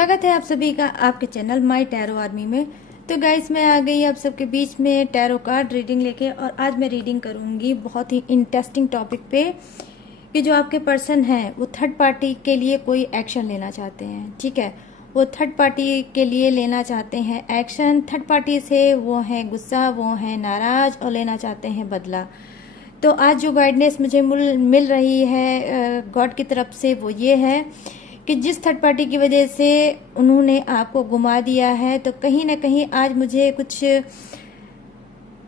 स्वागत है आप सभी का आपके चैनल माय टैरो आर्मी में। तो गाइस मैं आ गई आप सबके बीच में टैरो कार्ड रीडिंग लेके, और आज मैं रीडिंग करूंगी बहुत ही इंटरेस्टिंग टॉपिक पे कि जो आपके पर्सन हैं वो थर्ड पार्टी के लिए कोई एक्शन लेना चाहते हैं। ठीक है, वो थर्ड पार्टी के लिए लेना चाहते हैं एक्शन। थर्ड पार्टी से वो है गुस्सा, वो है नाराज और लेना चाहते हैं बदला। तो आज जो गाइडनेस मुझे मिल रही है गॉड की तरफ से वो ये है कि जिस थर्ड पार्टी की वजह से उन्होंने आपको गुमा दिया है, तो कहीं ना कहीं आज मुझे कुछ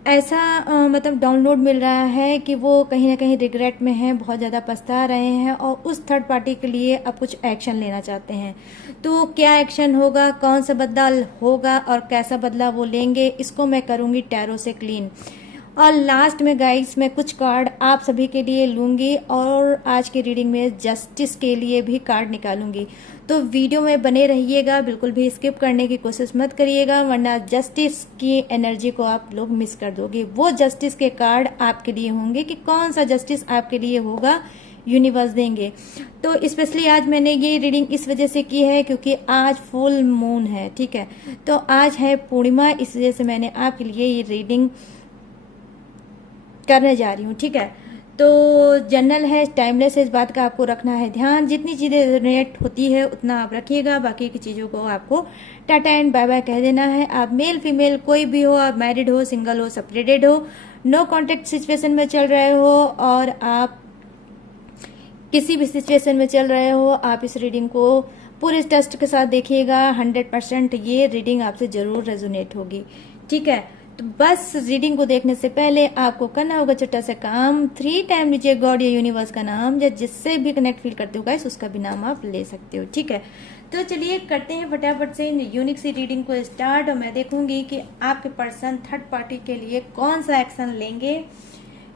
ऐसा मतलब डाउनलोड मिल रहा है कि वो कहीं ना कहीं रिग्रेट में हैं, बहुत ज़्यादा पछता रहे हैं और उस थर्ड पार्टी के लिए अब कुछ एक्शन लेना चाहते हैं। तो क्या एक्शन होगा, कौन सा बदला होगा और कैसा बदला वो लेंगे, इसको मैं करूँगी टैरो से क्लीन। और लास्ट में गाइस मैं कुछ कार्ड आप सभी के लिए लूंगी और आज की रीडिंग में जस्टिस के लिए भी कार्ड निकालूंगी। तो वीडियो में बने रहिएगा, बिल्कुल भी स्किप करने की कोशिश मत करिएगा, वरना जस्टिस की एनर्जी को आप लोग मिस कर दोगे। वो जस्टिस के कार्ड आपके लिए होंगे कि कौन सा जस्टिस आपके लिए होगा, यूनिवर्स देंगे। तो स्पेशली आज मैंने ये रीडिंग इस वजह से की है क्योंकि आज फुल मून है। ठीक है, तो आज है पूर्णिमा, इस वजह से मैंने आपके लिए ये रीडिंग करने जा रही हूँ। ठीक है, तो जनरल है, टाइमलेस है, इस बात का आपको रखना है ध्यान। जितनी चीज़ें रिलेट होती है उतना आप रखिएगा, बाकी की चीज़ों को आपको टाटा एंड बाय बाय कह देना है। आप मेल फीमेल कोई भी हो, आप मैरिड हो, सिंगल हो, सेपरेटेड हो, नो कॉन्टेक्ट सिचुएशन में चल रहे हो और आप किसी भी सिचुएशन में चल रहे हो, आप इस रीडिंग को पूरे टेस्ट के साथ देखिएगा। 100% ये रीडिंग आपसे जरूर रेजोनेट होगी। ठीक है, तो बस रीडिंग को देखने से पहले आपको करना होगा छोटा सा काम, 3 टाइम लीजिए गॉड या यूनिवर्स का नाम, या जिससे भी कनेक्ट फील करते हो गाइस उसका भी नाम आप ले सकते हो। ठीक है, तो चलिए करते हैं फटाफट से यूनिक सी रीडिंग को स्टार्ट। और मैं देखूंगी कि आपके पर्सन थर्ड पार्टी के लिए कौन सा एक्शन लेंगे,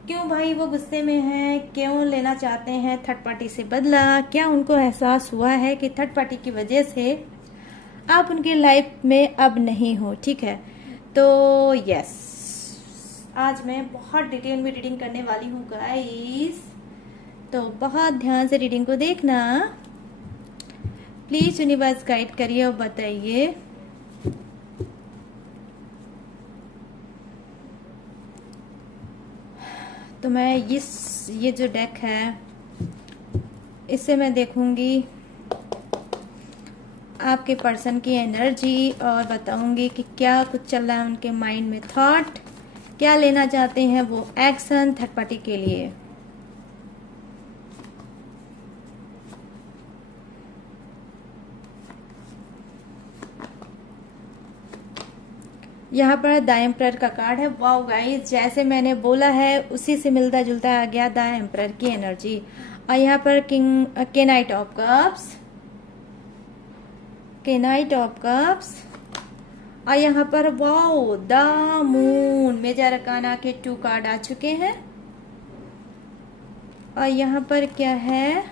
क्यों भाई वो गुस्से में हैं, क्यों लेना चाहते हैं थर्ड पार्टी से बदला, क्या उनको एहसास हुआ है कि थर्ड पार्टी की वजह से आप उनकी लाइफ में अब नहीं हो। ठीक है, तो यस आज मैं बहुत डिटेल में रीडिंग करने वाली हूँ गाइस, तो बहुत ध्यान से रीडिंग को देखना। प्लीज यूनिवर्स गाइड करिए और बताइए तो मैं ये जो डेक है इससे मैं देखूंगी आपके पर्सन की एनर्जी और बताऊंगी कि क्या कुछ चल रहा है उनके माइंड में, थॉट क्या लेना चाहते हैं वो एक्शन थर्ड पार्टी के लिए। यहाँ पर द एम्परर का कार्ड है। वाओ गाइस, जैसे मैंने बोला है उसी से मिलता जुलता आ गया द एम्परर की एनर्जी। और यहाँ पर के नाइट ऑफ कप्स, के नाइट ऑफ कप्स, और यहाँ पर wow the moon, major arcana के 2 कार्ड आ चुके हैं। और यहाँ पर क्या है,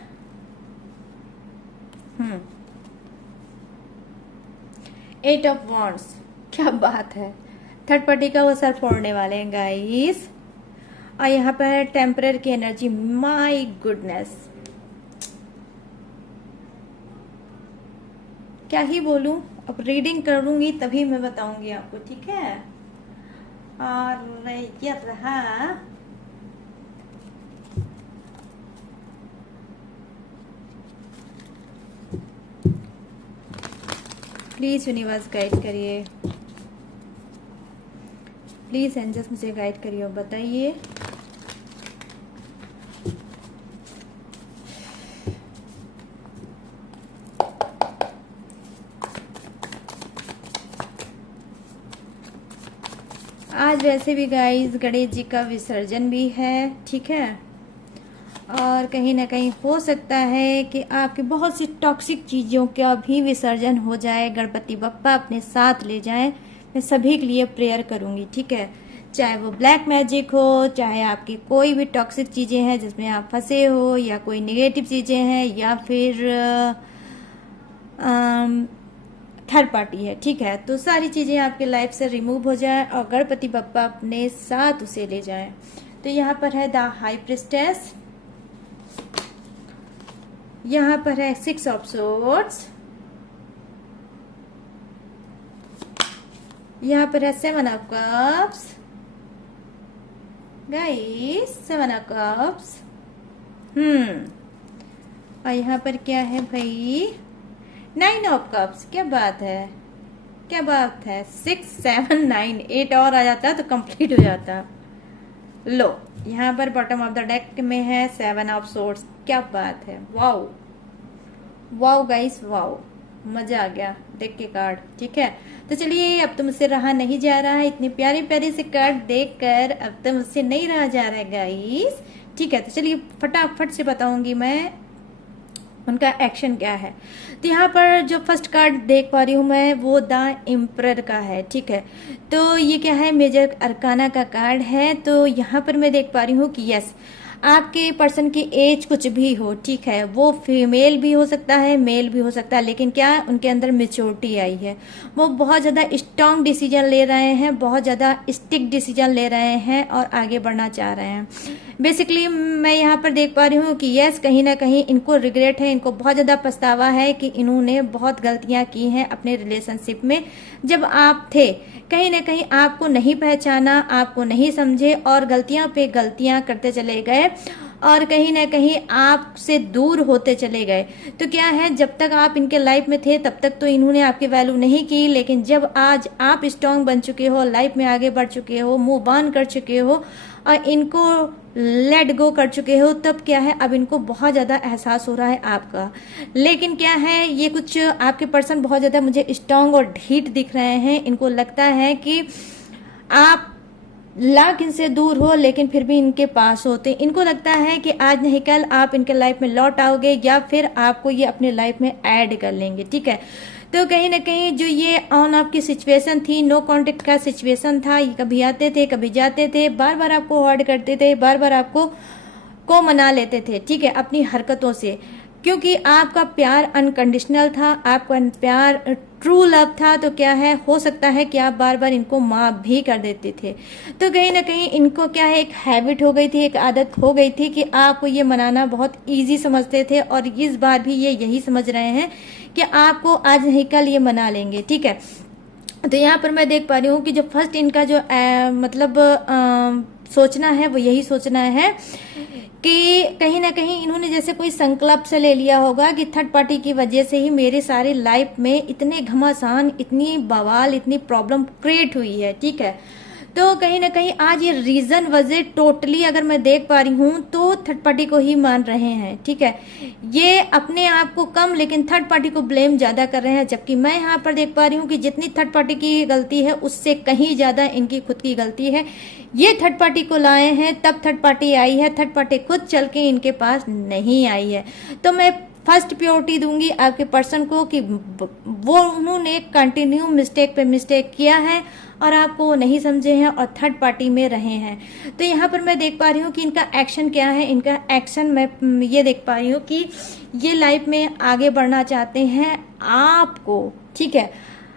8 ऑफ वॉन्ड्स। क्या बात है, थर्ड पार्टी का वो सर फोड़ने वाले हैं गाइस। और यहाँ पर टेम्परर की एनर्जी, माय गुडनेस क्या ही बोलूं, अब रीडिंग करूंगी तभी मैं बताऊंगी आपको। ठीक है, और ये रहा प्लीज यूनिवर्स गाइड करिए, प्लीज एंजल्स मुझे गाइड करिए और बताइए आज वैसे भी गाइस गणेश जी का विसर्जन भी है। ठीक है, और कहीं ना कहीं हो सकता है कि आपकी बहुत सी टॉक्सिक चीज़ों का भी विसर्जन हो जाए, गणपति बप्पा अपने साथ ले जाएं। मैं सभी के लिए प्रेयर करूंगी। ठीक है, चाहे वो ब्लैक मैजिक हो, चाहे आपकी कोई भी टॉक्सिक चीज़ें हैं जिसमें आप फंसे हो, या कोई नेगेटिव चीज़ें हैं, या फिर थर्ड पार्टी है। ठीक है, तो सारी चीज़ें आपके लाइफ से रिमूव हो जाए और गणपति बप्पा अपने साथ उसे ले जाएं। तो यहाँ पर है द हाई प्रिस्टेस, यहाँ पर है 6 ऑफ सोर्ड्स, यहाँ पर है 7 of cups guys, 7 of cups. और यहाँ पर क्या है भाई, 9 ऑफ कप्स। क्या बात है, क्या बात है। 6 7 9 8 और आ जाता तो कंप्लीट हो जाता। लो यहाँ पर बॉटम ऑफ द डेक में है 7 ऑफ सोर्ड्स। क्या बात है, वाओ वाओ गाइस वाओ, मजा आ गया देख के कार्ड। ठीक है, तो चलिए अब तो मुझसे रहा नहीं जा रहा है, इतने प्यारे प्यारे से कार्ड देखकर अब तो मुझसे नहीं रहा जा रहा है गाइस। ठीक है, तो चलिए फटाफट से बताऊंगी मैं उनका एक्शन क्या है। तो यहाँ पर जो फर्स्ट कार्ड देख पा रही हूँ मैं वो द एम्परर का है। ठीक है, तो ये क्या है, मेजर अरकाना का कार्ड है। तो यहाँ पर मैं देख पा रही हूँ कि यस, आपके पर्सन की एज कुछ भी हो, ठीक है, वो फीमेल भी हो सकता है, मेल भी हो सकता है, लेकिन क्या उनके अंदर मेच्योरिटी आई है। वो बहुत ज़्यादा स्ट्रांग डिसीजन ले रहे हैं, बहुत ज़्यादा स्टिक डिसीजन ले रहे हैं और आगे बढ़ना चाह रहे हैं। बेसिकली मैं यहाँ पर देख पा रही हूँ कि यस, कहीं ना कहीं इनको रिग्रेट है, इनको बहुत ज़्यादा पछतावा है कि इन्होंने बहुत गलतियाँ की हैं अपने रिलेशनशिप में। जब आप थे कहीं ना कहीं आपको नहीं पहचाना, आपको नहीं समझे और गलतियां पे गलतियां करते चले गए और कहीं ना कहीं आपसे दूर होते चले गए। तो क्या है, जब तक आप इनके लाइफ में थे तब तक तो इन्होंने आपकी वैल्यू नहीं की, लेकिन जब आज आप स्ट्रांग बन चुके हो, लाइफ में आगे बढ़ चुके हो, मूव ऑन कर चुके हो और इनको लेट गो कर चुके हो, तब क्या है, अब इनको बहुत ज़्यादा एहसास हो रहा है आपका। लेकिन क्या है, ये कुछ आपके पर्सन बहुत ज़्यादा मुझे स्ट्रांग और ढीठ दिख रहे हैं। इनको लगता है कि आप लाख इनसे दूर हो लेकिन फिर भी इनके पास होते। इनको लगता है कि आज नहीं कल आप इनके लाइफ में लौट आओगे या फिर आपको ये अपने लाइफ में ऐड कर लेंगे। ठीक है, तो कहीं ना कहीं जो ये ऑन ऑफ की सिचुएशन थी, नो कांटेक्ट का सिचुएशन था, ये कभी आते थे कभी जाते थे, बार बार आपको अवॉइड करते थे, बार बार आपको मना लेते थे। ठीक है, अपनी हरकतों से, क्योंकि आपका प्यार अनकंडीशनल था, आपका प्यार ट्रू लव था। तो क्या है, हो सकता है कि आप बार बार इनको माफ भी कर देते थे। तो कहीं ना कहीं इनको क्या है, एक हैबिट हो गई थी, एक आदत हो गई थी कि आपको ये मनाना बहुत इजी समझते थे और इस बार भी ये यही समझ रहे हैं कि आपको आज नहीं कल ये मना लेंगे। ठीक है, तो यहाँ पर मैं देख पा रही हूँ कि जो फर्स्ट इनका जो सोचना है वो यही सोचना है कि कहीं ना कहीं इन्होंने जैसे कोई संकल्प से ले लिया होगा कि थर्ड पार्टी की वजह से ही मेरे सारे लाइफ में इतने घमासान, इतनी बवाल, इतनी प्रॉब्लम क्रिएट हुई है। ठीक है, तो कहीं ना कहीं आज ये रीजन वजह टोटली अगर मैं देख पा रही हूँ तो थर्ड पार्टी को ही मान रहे हैं। ठीक है, ये अपने आप को कम लेकिन थर्ड पार्टी को ब्लेम ज्यादा कर रहे हैं, जबकि मैं यहाँ पर देख पा रही हूँ कि जितनी थर्ड पार्टी की गलती है उससे कहीं ज्यादा इनकी खुद की गलती है। ये थर्ड पार्टी को लाए हैं, तब थर्ड पार्टी आई है, थर्ड पार्टी खुद चल के इनके पास नहीं आई है। तो मैं फर्स्ट प्योरिटी दूंगी आपके पर्सन को कि वो उन्होंने कंटिन्यू मिस्टेक पे मिस्टेक किया है और आपको वो नहीं समझे हैं और थर्ड पार्टी में रहे हैं। तो यहाँ पर मैं देख पा रही हूँ कि इनका एक्शन क्या है। इनका एक्शन मैं ये देख पा रही हूँ कि ये लाइफ में आगे बढ़ना चाहते हैं आपको। ठीक है,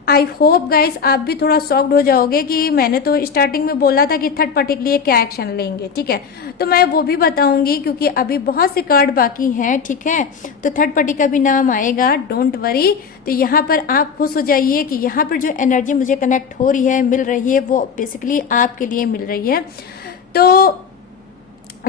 आई होप गाइस आप भी थोड़ा शॉक्ड हो जाओगे कि मैंने तो स्टार्टिंग में बोला था कि थर्ड पार्टी के लिए क्या एक्शन लेंगे। ठीक है, तो मैं वो भी बताऊंगी क्योंकि अभी बहुत से कार्ड बाकी हैं। ठीक है, तो थर्ड पार्टी का भी नाम आएगा, डोंट वरी। तो यहाँ पर आप खुश हो जाइए कि यहाँ पर जो एनर्जी मुझे कनेक्ट हो रही है, मिल रही है, वो बेसिकली आपके लिए मिल रही है। तो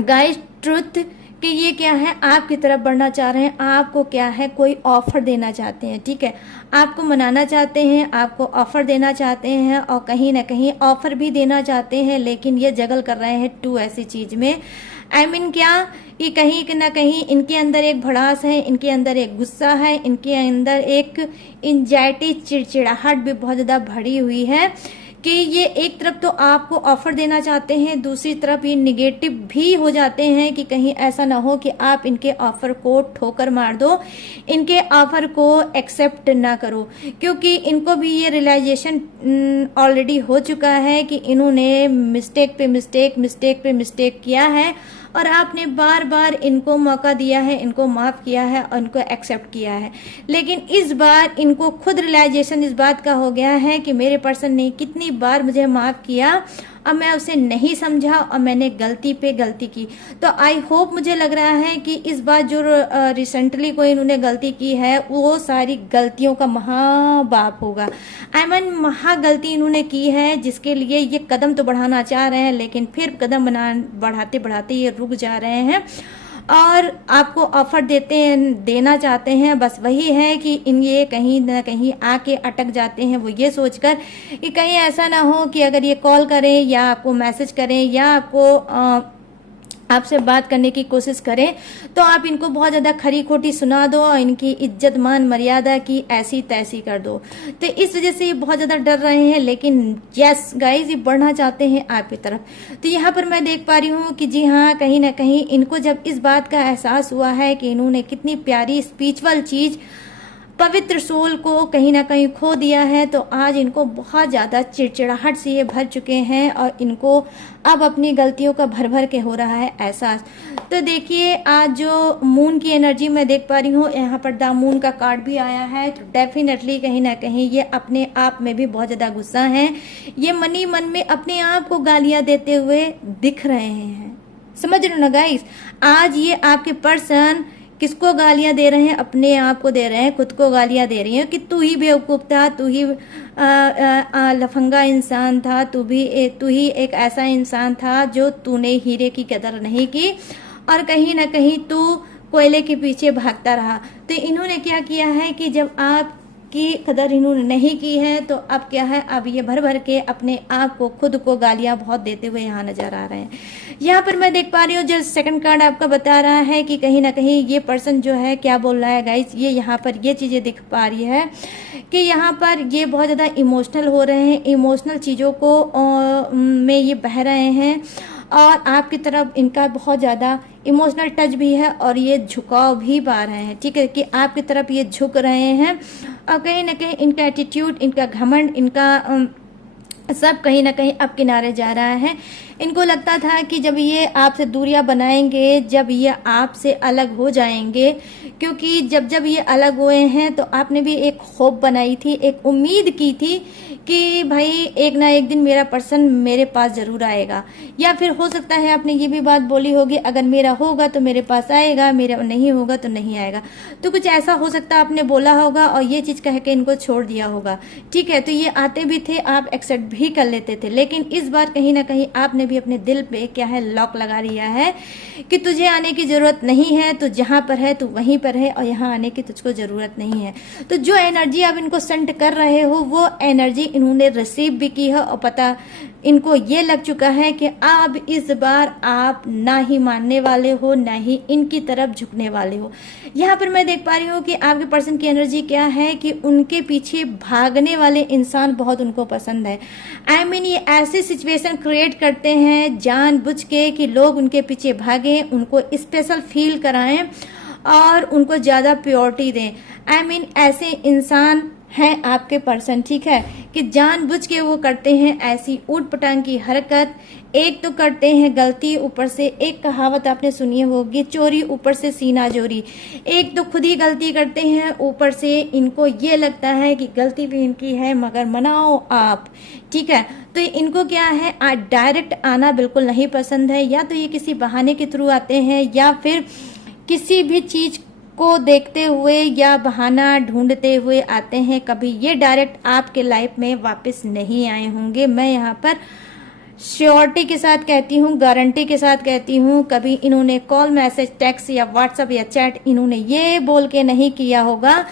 गाइस ट्रुथ कि ये क्या है, आपकी तरफ बढ़ना चाह रहे हैं, आपको क्या है, कोई ऑफर देना चाहते हैं। ठीक है, आपको मनाना चाहते हैं, आपको ऑफर देना चाहते हैं और कहीं ना कहीं ऑफर भी देना चाहते हैं, लेकिन ये जगल कर रहे हैं टू ऐसी चीज में। आई मीन क्या कि कहीं ना कहीं इनके अंदर एक भड़ास है, इनके अंदर एक गुस्सा है, इनके अंदर एक एंजाइटी, चिड़चिड़ाहट भी बहुत ज्यादा भरी हुई है कि ये एक तरफ तो आपको ऑफर देना चाहते हैं, दूसरी तरफ ये निगेटिव भी हो जाते हैं कि कहीं ऐसा ना हो कि आप इनके ऑफर को ठोकर मार दो, इनके ऑफर को एक्सेप्ट ना करो, क्योंकि इनको भी ये रियलाइजेशन ऑलरेडी हो चुका है कि इन्होंने मिस्टेक पे मिस्टेक किया है और आपने बार बार इनको मौका दिया है, इनको माफ किया है और इनको एक्सेप्ट किया है। लेकिन इस बार इनको खुद रियलाइजेशन इस बात का हो गया है कि मेरे पर्सन ने कितनी बार मुझे माफ किया अब मैं उसे नहीं समझा और मैंने गलती पे गलती की। तो आई होप, मुझे लग रहा है कि इस बार जो रिसेंटली कोई इन्होंने गलती की है वो सारी गलतियों का महाबाप होगा। आई मीन महा गलती इन्होंने की है, जिसके लिए ये कदम तो बढ़ाना चाह रहे हैं लेकिन फिर कदम बढ़ाते बढ़ाते ये रुक जा रहे हैं और आपको ऑफर देना चाहते हैं। बस वही है कि ये कहीं ना कहीं आके अटक जाते हैं, वो ये सोचकर कि कहीं ऐसा ना हो कि अगर ये कॉल करें या आपको मैसेज करें या आपसे बात करने की कोशिश करें तो आप इनको बहुत ज़्यादा खरी खोटी सुना दो और इनकी इज्जत मान मर्यादा की ऐसी तैसी कर दो। तो इस वजह से ये बहुत ज़्यादा डर रहे हैं, लेकिन यस गाइस, ये बढ़ना चाहते हैं आपकी तरफ। तो यहाँ पर मैं देख पा रही हूँ कि जी हाँ, कहीं ना कहीं इनको जब इस बात का एहसास हुआ है कि इन्होंने कितनी प्यारी स्पिरिचुअल चीज़, पवित्र सोल को कहीं ना कहीं खो दिया है, तो आज इनको बहुत ज़्यादा चिड़चिड़ाहट से ये भर चुके हैं और इनको अब अपनी गलतियों का भर भर के हो रहा है एहसास। तो देखिए, आज जो मून की एनर्जी मैं देख पा रही हूँ, यहाँ पर द मून का कार्ड भी आया है, तो डेफिनेटली कहीं ना कहीं ये अपने आप में भी बहुत ज़्यादा गुस्सा हैं। ये मनी मन में अपने आप को गालियाँ देते हुए दिख रहे हैं। समझ रहे हो ना गाइस, आज ये आपके पर्सन किसको गालियां दे रहे हैं? अपने आप को दे रहे हैं, खुद को गालियां दे रही हैं कि तू ही बेवकूफ़ था, तू ही लफंगा इंसान था, तू ही एक ऐसा इंसान था जो तूने हीरे की कदर नहीं की और कहीं ना कहीं तू कोयले के पीछे भागता रहा। तो इन्होंने क्या किया है कि जब आप की कदर इन्होंने नहीं की है तो अब क्या है, अब ये भर भर के अपने आप को, खुद को गालियां बहुत देते हुए यहाँ नजर आ रहे हैं। यहाँ पर मैं देख पा रही हूँ, जो सेकंड कार्ड आपका बता रहा है कि कहीं ना कहीं ये पर्सन जो है क्या बोल रहा है गाइस, ये यहाँ पर ये चीज़ें दिख पा रही है कि यहाँ पर ये बहुत ज़्यादा इमोशनल हो रहे हैं, इमोशनल चीज़ों को में ये बह रहे हैं और आपकी तरफ इनका बहुत ज़्यादा इमोशनल टच भी है और ये झुकाव भी पा रहे हैं, ठीक है, कि आपकी तरफ ये झुक रहे हैं और कहीं ना कहीं इनका एटीट्यूड, इनका घमंड, इनका सब कहीं ना कहीं अब किनारे जा रहा है। इनको लगता था कि जब ये आपसे दूरियां बनाएंगे, जब ये आपसे अलग हो जाएंगे, क्योंकि जब ये अलग हुए हैं तो आपने भी एक होप बनाई थी, एक उम्मीद की थी कि भाई एक ना एक दिन मेरा पर्सन मेरे पास ज़रूर आएगा, या फिर हो सकता है आपने ये भी बात बोली होगी, अगर मेरा होगा तो मेरे पास आएगा, मेरा नहीं होगा तो नहीं आएगा। तो कुछ ऐसा हो सकता है आपने बोला होगा और ये चीज़ कह के इनको छोड़ दिया होगा, ठीक है। तो ये आते भी थे, आप एक्सेप्ट भी कर लेते थे, लेकिन इस बार कहीं ना कहीं आपने भी अपने दिल पे क्या है, लॉक लगा लिया है कि तुझे आने की ज़रूरत नहीं है, तो जहाँ पर है तू वहीं पर है और यहाँ आने की तुझको ज़रूरत नहीं है। तो जो एनर्जी आप इनको सेंड कर रहे हो वो एनर्जी इन्होंने रिसीव भी की है और पता इनको ये लग चुका है कि अब इस बार आप ना ही मानने वाले हो, ना ही इनकी तरफ झुकने वाले हो। यहाँ पर मैं देख पा रही हूँ कि आपके पर्सन की एनर्जी क्या है कि उनके पीछे भागने वाले इंसान बहुत उनको पसंद है। आई मीन ये ऐसी सिचुएशन क्रिएट करते हैं जानबूझ के कि लोग उनके पीछे भागें, उनको स्पेशल फील कराएं और उनको ज़्यादा प्योरिटी दें। आई मीन ऐसे इंसान हैं आपके पर्सन, ठीक है, कि जानबूझ के वो करते हैं ऐसी ऊट पटांग की हरकत। एक तो करते हैं गलती, ऊपर से एक कहावत आपने सुनी होगी, चोरी ऊपर से सीना चोरी। एक तो खुद ही गलती करते हैं, ऊपर से इनको ये लगता है कि गलती भी इनकी है मगर मनाओ आप, ठीक है। तो इनको क्या है, डायरेक्ट आना बिल्कुल नहीं पसंद है, या तो ये किसी बहाने के थ्रू आते हैं या फिर किसी भी चीज़ को देखते हुए या बहाना ढूंढते हुए आते हैं। कभी ये डायरेक्ट आपके लाइफ में वापस नहीं आए होंगे। मैं यहाँ पर श्योरिटी के साथ कहती हूँ, गारंटी के साथ कहती हूँ, कभी इन्होंने कॉल, मैसेज, टेक्स्ट या व्हाट्सएप या चैट इन्होंने ये बोल के नहीं किया होगा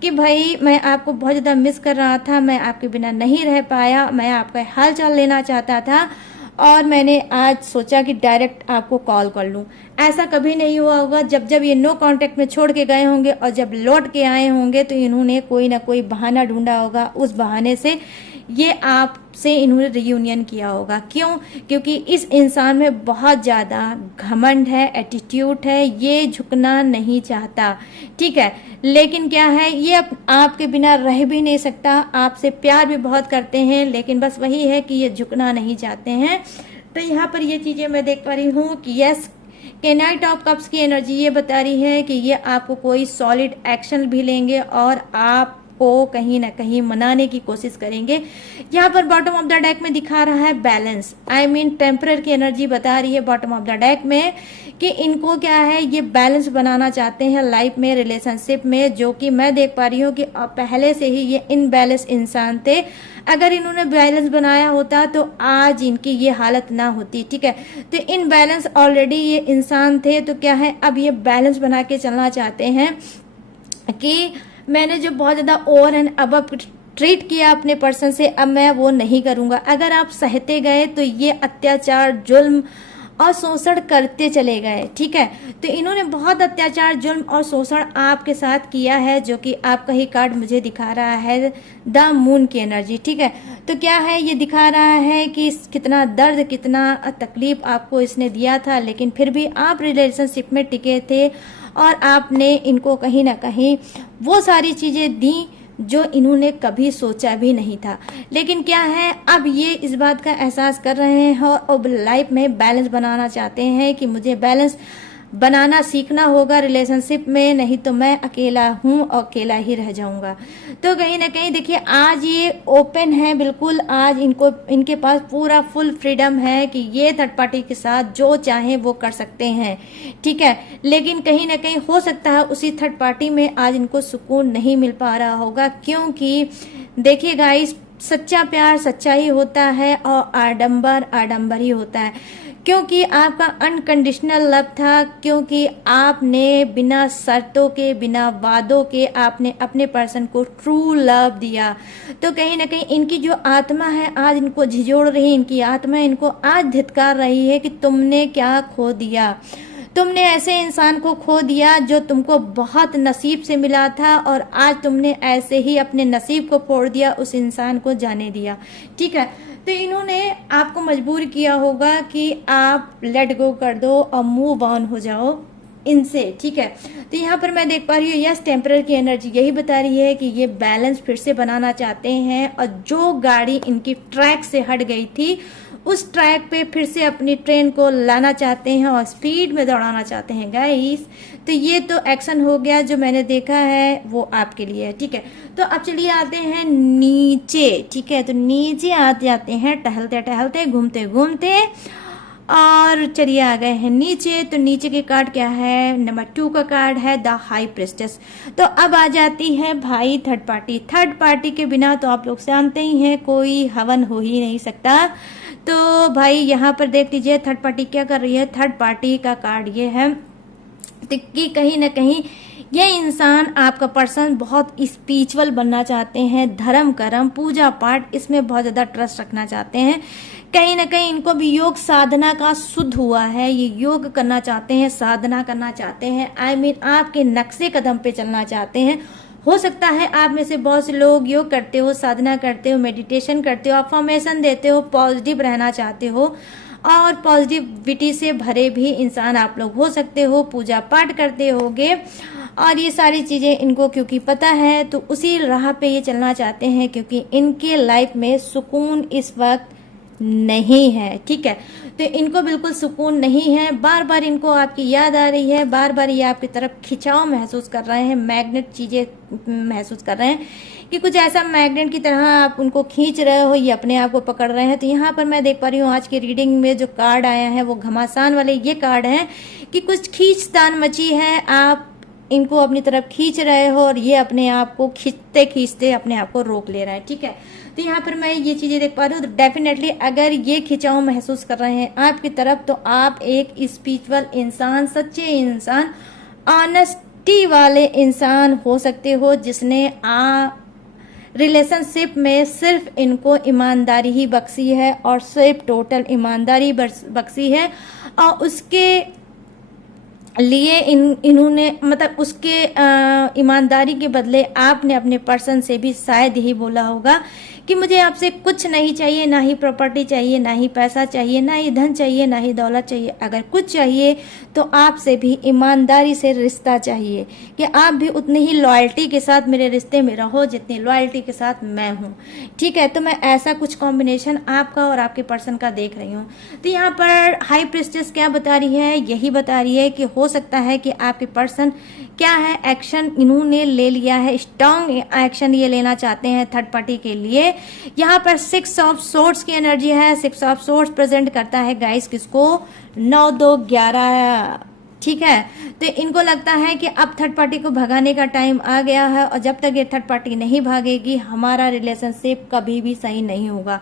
कि भाई मैं आपको बहुत ज़्यादा मिस कर रहा था, मैं आपके बिना नहीं रह पाया, मैं आपका हाल चाल लेना चाहता था और मैंने आज सोचा कि डायरेक्ट आपको कॉल कर लूं। ऐसा कभी नहीं हुआ होगा। जब ये नो कांटेक्ट में छोड़ के गए होंगे और जब लौट के आए होंगे तो इन्होंने कोई ना कोई बहाना ढूंढा होगा, उस बहाने से ये आपसे इन्होंने रियूनियन किया होगा। क्यों? क्योंकि इस इंसान में बहुत ज़्यादा घमंड है, एटीट्यूड है, ये झुकना नहीं चाहता, ठीक है। लेकिन क्या है, ये आपके बिना रह भी नहीं सकता, आपसे प्यार भी बहुत करते हैं, लेकिन बस वही है कि ये झुकना नहीं चाहते हैं। तो यहाँ पर ये चीज़ें मैं देख पा रही हूँ कि यस, के नाइट ऑफ कप्स की एनर्जी ये बता रही है कि ये आपको कोई सॉलिड एक्शन भी लेंगे और आप को कहीं ना कहीं मनाने की कोशिश करेंगे। यहाँ पर बॉटम ऑफ द डेक में दिखा रहा है बैलेंस, आई मीन टेम्परर की एनर्जी बता रही है बॉटम ऑफ द डेक में कि इनको क्या है, ये बैलेंस बनाना चाहते हैं लाइफ में, रिलेशनशिप में, जो कि मैं देख पा रही हूँ कि पहले से ही ये इनबैलेंस इंसान थे। अगर इन्होंने बैलेंस बनाया होता तो आज इनकी ये हालत ना होती, ठीक है। तो इनबैलेंस ऑलरेडी ये इंसान थे, तो क्या है, अब ये बैलेंस बना के चलना चाहते हैं कि मैंने जो बहुत ज्यादा ओवर एंड अबव ट्रीट किया अपने पर्सन से, अब मैं वो नहीं करूंगा। अगर आप सहते गए तो ये अत्याचार, जुल्म और शोषण करते चले गए, ठीक है। तो इन्होंने बहुत अत्याचार, जुल्म और शोषण आपके साथ किया है, जो कि आपका ही कार्ड मुझे दिखा रहा है द मून की एनर्जी, ठीक है। तो क्या है, ये दिखा रहा है कि कितना दर्द, कितना तकलीफ आपको इसने दिया था, लेकिन फिर भी आप रिलेशनशिप में टिके थे और आपने इनको कहीं ना कहीं वो सारी चीजें दी जो इन्होंने कभी सोचा भी नहीं था। लेकिन क्या है, अब ये इस बात का एहसास कर रहे हैं और अब लाइफ में बैलेंस बनाना चाहते हैं कि मुझे बैलेंस बनाना सीखना होगा रिलेशनशिप में, नहीं तो मैं अकेला हूँ और अकेला ही रह जाऊंगा। तो कहीं ना कहीं देखिए, आज ये ओपन है बिल्कुल, आज इनके पास पूरा फुल फ्रीडम है कि ये थर्ड पार्टी के साथ जो चाहे वो कर सकते हैं, ठीक है। लेकिन कहीं ना कहीं हो सकता है उसी थर्ड पार्टी में आज इनको सुकून नहीं मिल पा रहा होगा, क्योंकि देखिए गाइस, सच्चा प्यार सच्चा ही होता है और आडंबर आडंबर ही होता है, क्योंकि आपका अनकंडीशनल लव था, क्योंकि आपने बिना शर्तों के, बिना वादों के आपने अपने पर्सन को ट्रू लव दिया। तो कहीं ना कहीं इनकी जो आत्मा है आज इनको झिझोड़ रही है, इनकी आत्मा इनको आज धिक्कार रही है कि तुमने क्या खो दिया, तुमने ऐसे इंसान को खो दिया जो तुमको बहुत नसीब से मिला था, और आज तुमने ऐसे ही अपने नसीब को फोड़ दिया, उस इंसान को जाने दिया, ठीक है। तो इन्होंने आपको मजबूर किया होगा कि आप लेट गो कर दो और मूव ऑन हो जाओ इनसे, ठीक है। तो यहाँ पर मैं देख पा रही हूँ, यस, टेम्परर की एनर्जी यही बता रही है कि ये बैलेंस फिर से बनाना चाहते हैं, और जो गाड़ी इनकी ट्रैक से हट गई थी उस ट्रैक पे फिर से अपनी ट्रेन को लाना चाहते हैं और स्पीड में दौड़ाना चाहते हैं गाइस। तो ये तो एक्शन हो गया जो मैंने देखा है वो आपके लिए है, ठीक है। तो अब चलिए आते हैं नीचे, ठीक है। तो नीचे आते जाते हैं, टहलते टहलते, घूमते घूमते, और चलिए आ गए हैं नीचे। तो नीचे के कार्ड क्या है, नंबर 2 का कार्ड है द हाई प्रिस्टेस। तो अब आ जाती है भाई थर्ड पार्टी। थर्ड पार्टी के बिना तो आप लोग जानते ही हैं कोई हवन हो ही नहीं सकता। तो भाई यहाँ पर देख लीजिए थर्ड पार्टी क्या कर रही है। थर्ड पार्टी का कार्ड ये है कि कहीं ना कहीं ये इंसान, आपका पर्सन, बहुत स्पिरिचुअल बनना चाहते हैं, धर्म कर्म पूजा पाठ इसमें बहुत ज्यादा ट्रस्ट रखना चाहते हैं। कहीं ना कहीं इनको भी योग साधना का शुद्ध हुआ है, ये योग करना चाहते हैं, साधना करना चाहते हैं, आई मीन आपके नक्शे कदम पे चलना चाहते हैं। हो सकता है आप में से बहुत से लोग योग करते हो, साधना करते हो, मेडिटेशन करते हो, अफर्मेशन देते हो, पॉजिटिव रहना चाहते हो, और पॉजिटिविटी से भरे भी इंसान आप लोग हो सकते हो, पूजा पाठ करते होगे, और ये सारी चीजें इनको क्योंकि पता है तो उसी राह पे ये चलना चाहते हैं, क्योंकि इनके लाइफ में सुकून इस वक्त नहीं है, ठीक है। तो इनको बिल्कुल सुकून नहीं है, बार बार इनको आपकी याद आ रही है, बार बार ये आपकी तरफ खिंचाव महसूस कर रहे हैं, मैग्नेट चीजें महसूस कर रहे हैं कि कुछ ऐसा मैग्नेट की तरह आप उनको खींच रहे हो, ये अपने आप को पकड़ रहे हैं। तो यहाँ पर मैं देख पा रही हूँ आज की रीडिंग में जो कार्ड आया है वो घमासान वाले ये कार्ड है कि कुछ खींचतान मची है, आप इनको अपनी तरफ खींच रहे हो और ये अपने आप को खींचते खींचते अपने आप को रोक ले रहा है, ठीक है। तो यहाँ पर मैं ये चीजें देख पा रही हूँ। तो डेफिनेटली अगर ये खिंचाव महसूस कर रहे हैं आपकी तरफ, तो आप एक स्पिरिचुअल इंसान, सच्चे इंसान, ऑनेस्टी वाले इंसान हो सकते हो, जिसने रिलेशनशिप में सिर्फ इनको ईमानदारी ही बख्शी है, और सिर्फ टोटल ईमानदारी बख्शी है, और उसके लिए इन्होंने मतलब उसके ईमानदारी के बदले आपने अपने पर्सन से भी शायद यही बोला होगा कि मुझे आपसे कुछ नहीं चाहिए, ना ही प्रॉपर्टी चाहिए, ना ही पैसा चाहिए, ना ही धन चाहिए, ना ही दौलत चाहिए। अगर कुछ चाहिए तो आपसे भी ईमानदारी से रिश्ता चाहिए, कि आप भी उतनी ही लॉयल्टी के साथ मेरे रिश्ते में रहो जितनी लॉयल्टी के साथ मैं हूँ। ठीक है, तो मैं ऐसा कुछ कॉम्बिनेशन आपका और आपके पर्सन का देख रही हूँ। तो यहाँ पर हाई प्रिस्टेस क्या बता रही है, यही बता रही है कि हो सकता है कि आपके पर्सन क्या है, एक्शन इन्होंने ले लिया है, स्ट्रांग एक्शन ये लेना चाहते हैं थर्ड पार्टी के लिए। यहाँ पर 6 ऑफ सोर्ड्स की एनर्जी है। 6 ऑफ सोर्ड्स प्रेजेंट करता है गाइस किसको, 9 2 11। ठीक है, तो इनको लगता है कि अब थर्ड पार्टी को भगाने का टाइम आ गया है, और जब तक ये थर्ड पार्टी नहीं भागेगी हमारा रिलेशनशिप कभी भी सही नहीं होगा।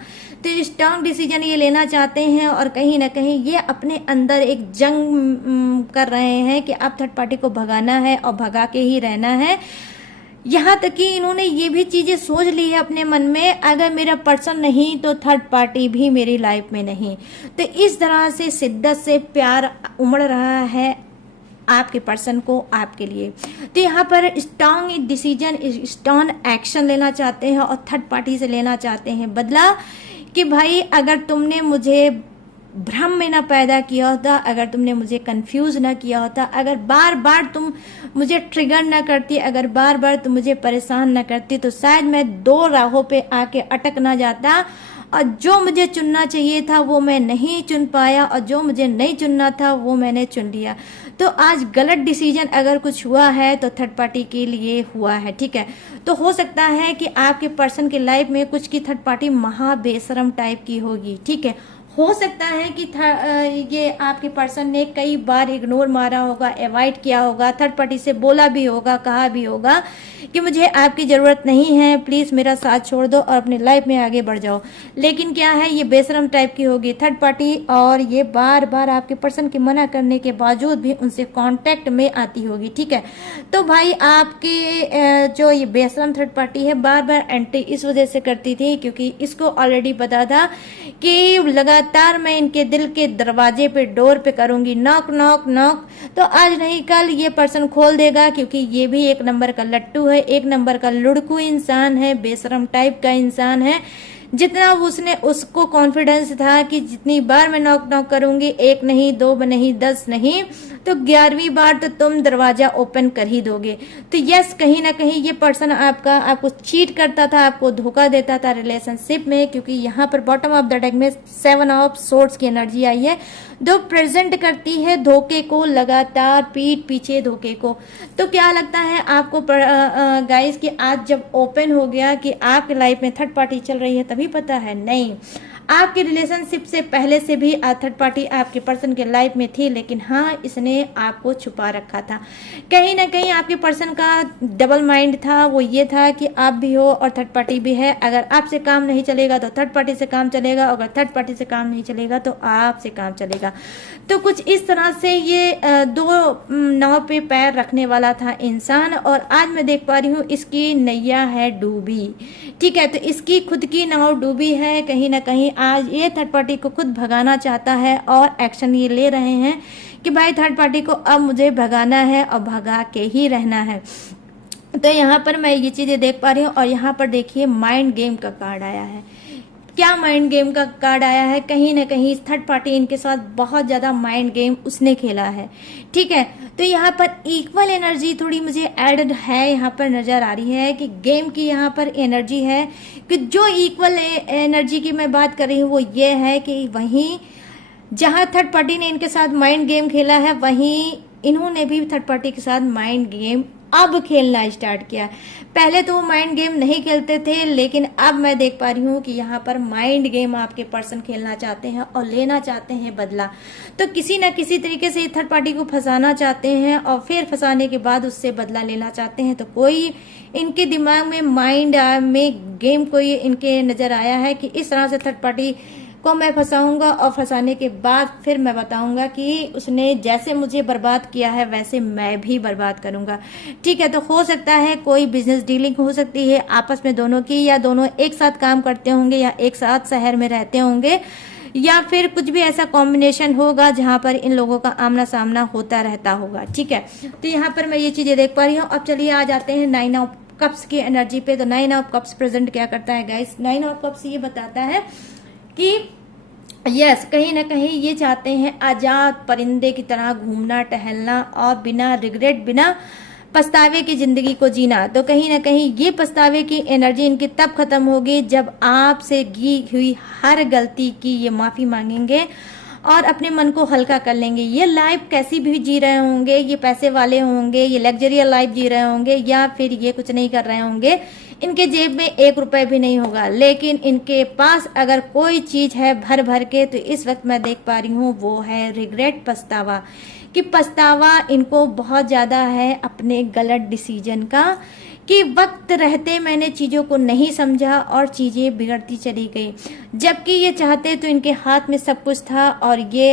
तो स्ट्रांग डिसीजन ये लेना चाहते हैं, और कहीं ना कहीं ये अपने अंदर एक जंग कर रहे हैं कि अब थर्ड पार्टी को भगाना है और भगा के ही रहना है। यहाँ तक कि इन्होंने ये भी चीजें सोच ली है अपने मन में, अगर मेरा पर्सन नहीं तो थर्ड पार्टी भी मेरी लाइफ में नहीं। तो इस तरह से शिद्दत से प्यार उमड़ रहा है आपके पर्सन को आपके लिए। तो यहाँ पर स्ट्रांग डिसीजन, स्ट्रांग एक्शन लेना चाहते हैं और थर्ड पार्टी से लेना चाहते हैं बदला, कि भाई अगर तुमने मुझे भ्रम में ना पैदा किया होता, अगर तुमने मुझे कंफ्यूज ना किया होता, अगर बार बार तुम मुझे ट्रिगर ना करती, अगर बार बार तुम मुझे परेशान ना करती, तो शायद मैं 2 राहों पे आके अटक ना जाता, और जो मुझे चुनना चाहिए था वो मैं नहीं चुन पाया, और जो मुझे नहीं चुनना था वो मैंने चुन लिया। तो आज गलत डिसीजन अगर कुछ हुआ है तो थर्ड पार्टी के लिए हुआ है। ठीक है, तो हो सकता है कि आपके पर्सन की लाइफ में कुछ की थर्ड पार्टी महा बेशरम टाइप की होगी। ठीक है, हो सकता है कि ये आपके पर्सन ने कई बार इग्नोर मारा होगा, अवॉइड किया होगा, थर्ड पार्टी से बोला भी होगा, कहा भी होगा कि मुझे आपकी ज़रूरत नहीं है, प्लीज़ मेरा साथ छोड़ दो और अपनी लाइफ में आगे बढ़ जाओ। लेकिन क्या है, ये बेशरम टाइप की होगी थर्ड पार्टी, और ये बार बार आपके पर्सन के मना करने के बावजूद भी उनसे कांटेक्ट में आती होगी। ठीक है, तो भाई आपके जो ये बेशरम थर्ड पार्टी है बार बार एंट्री इस वजह से करती थी क्योंकि इसको ऑलरेडी पता था कि लगातार मैं इनके दिल के दरवाजे पे, डोर पे करूंगी नॉक नॉक नॉक, तो आज नहीं कल ये पर्सन खोल देगा, क्योंकि ये भी एक नंबर का लट्टू है, एक नंबर का लुड़कू इंसान है, बेशरम टाइप का इंसान है। जितना उसने उसको कॉन्फिडेंस था कि जितनी बार मैं नॉक नॉक करूंगी, 1 नहीं 2 नहीं 10 नहीं तो 11वीं बार तो तुम दरवाजा ओपन कर ही दोगे। तो यस, कहीं ना कहीं ये पर्सन आपको चीट करता था, आपको धोखा देता था रिलेशनशिप में, क्योंकि यहाँ पर बॉटम ऑफ द डेक में 7 ऑफ सोर्ड्स की एनर्जी आई है, जो प्रेजेंट करती है धोखे को, लगातार पीठ पीछे धोखे को। तो क्या लगता है आपको गाइस कि आज जब ओपन हो गया कि आपके लाइफ में थर्ड पार्टी चल रही है तभी पता है? नहीं, आपके रिलेशनशिप से पहले से भी थर्ड पार्टी आपके पर्सन के लाइफ में थी, लेकिन हाँ, इसने आपको छुपा रखा था। कहीं ना कहीं आपके पर्सन का डबल माइंड था, वो ये था कि आप भी हो और थर्ड पार्टी भी है। अगर आपसे काम नहीं चलेगा तो थर्ड पार्टी से काम चलेगा, अगर थर्ड पार्टी से काम नहीं चलेगा तो आपसे काम चलेगा। तो कुछ इस तरह से ये 2 नाव पे पैर रखने वाला था इंसान, और आज मैं देख पा रही हूँ इसकी नैया है डूबी। ठीक है, तो इसकी खुद की नाव डूबी है। कहीं ना कहीं आज ये थर्ड पार्टी को खुद भगाना चाहता है, और एक्शन ये ले रहे हैं कि भाई थर्ड पार्टी को अब मुझे भगाना है और भगा के ही रहना है। तो यहाँ पर मैं ये चीजें देख पा रही हूँ। और यहाँ पर देखिए माइंड गेम का कार्ड आया है। क्या माइंड गेम का कार्ड आया है? कहीं ना कहीं थर्ड पार्टी इनके साथ बहुत ज्यादा माइंड गेम उसने खेला है। ठीक है, तो यहाँ पर इक्वल एनर्जी थोड़ी मुझे ऐड है, यहाँ पर नजर आ रही है कि गेम की यहाँ पर एनर्जी है कि जो इक्वल एनर्जी की मैं बात कर रही हूँ वो ये है कि वहीं जहां थर्ड पार्टी ने इनके साथ माइंड गेम खेला है, वहीं इन्होंने भी थर्ड पार्टी के साथ माइंड गेम अब खेलना स्टार्ट किया। पहले तो वो माइंड गेम नहीं खेलते थे, लेकिन अब मैं देख पा रही हूँ कि यहाँ पर माइंड गेम आपके पर्सन खेलना चाहते हैं और लेना चाहते हैं बदला। तो किसी ना किसी तरीके से थर्ड पार्टी को फंसाना चाहते हैं, और फिर फंसाने के बाद उससे बदला लेना चाहते हैं। तो कोई इनके दिमाग में माइंड में गेम कोई इनके नजर आया है कि इस तरह से थर्ड पार्टी को मैं फंसाऊंगा, और फंसाने के बाद फिर मैं बताऊंगा कि उसने जैसे मुझे बर्बाद किया है वैसे मैं भी बर्बाद करूंगा। ठीक है, तो हो सकता है कोई बिजनेस डीलिंग हो सकती है आपस में दोनों की, या दोनों एक साथ काम करते होंगे, या एक साथ शहर में रहते होंगे, या फिर कुछ भी ऐसा कॉम्बिनेशन होगा जहां पर इन लोगों का आमना सामना होता रहता होगा। ठीक है, तो यहाँ पर मैं ये चीजें देख पा रही हूँ। अब चलिए आ जाते हैं 9 ऑफ कप्स की एनर्जी पे। तो 9 ऑफ कप्स प्रेजेंट क्या करता है गाइस, 9 ऑफ कप्स ये बताता है कि यस कहीं ना कहीं ये चाहते हैं आजाद परिंदे की तरह घूमना टहलना और बिना रिग्रेट, बिना पछतावे की जिंदगी को जीना। तो कहीं ना कहीं ये पछतावे की एनर्जी इनकी तब खत्म होगी जब आपसे की हुई हर गलती की ये माफी मांगेंगे और अपने मन को हल्का कर लेंगे। ये लाइफ कैसी भी जी रहे होंगे, ये पैसे वाले होंगे, ये लग्जरियस लाइफ जी रहे होंगे, या फिर ये कुछ नहीं कर रहे होंगे, इनके जेब में 1 रुपए भी नहीं होगा, लेकिन इनके पास अगर कोई चीज है भर भर के, तो इस वक्त मैं देख पा रही हूँ वो है रिग्रेट, पछतावा। कि पछतावा इनको बहुत ज्यादा है अपने गलत डिसीजन का, कि वक्त रहते मैंने चीजों को नहीं समझा और चीजें बिगड़ती चली गई। जबकि ये चाहते तो इनके हाथ में सब कुछ था और ये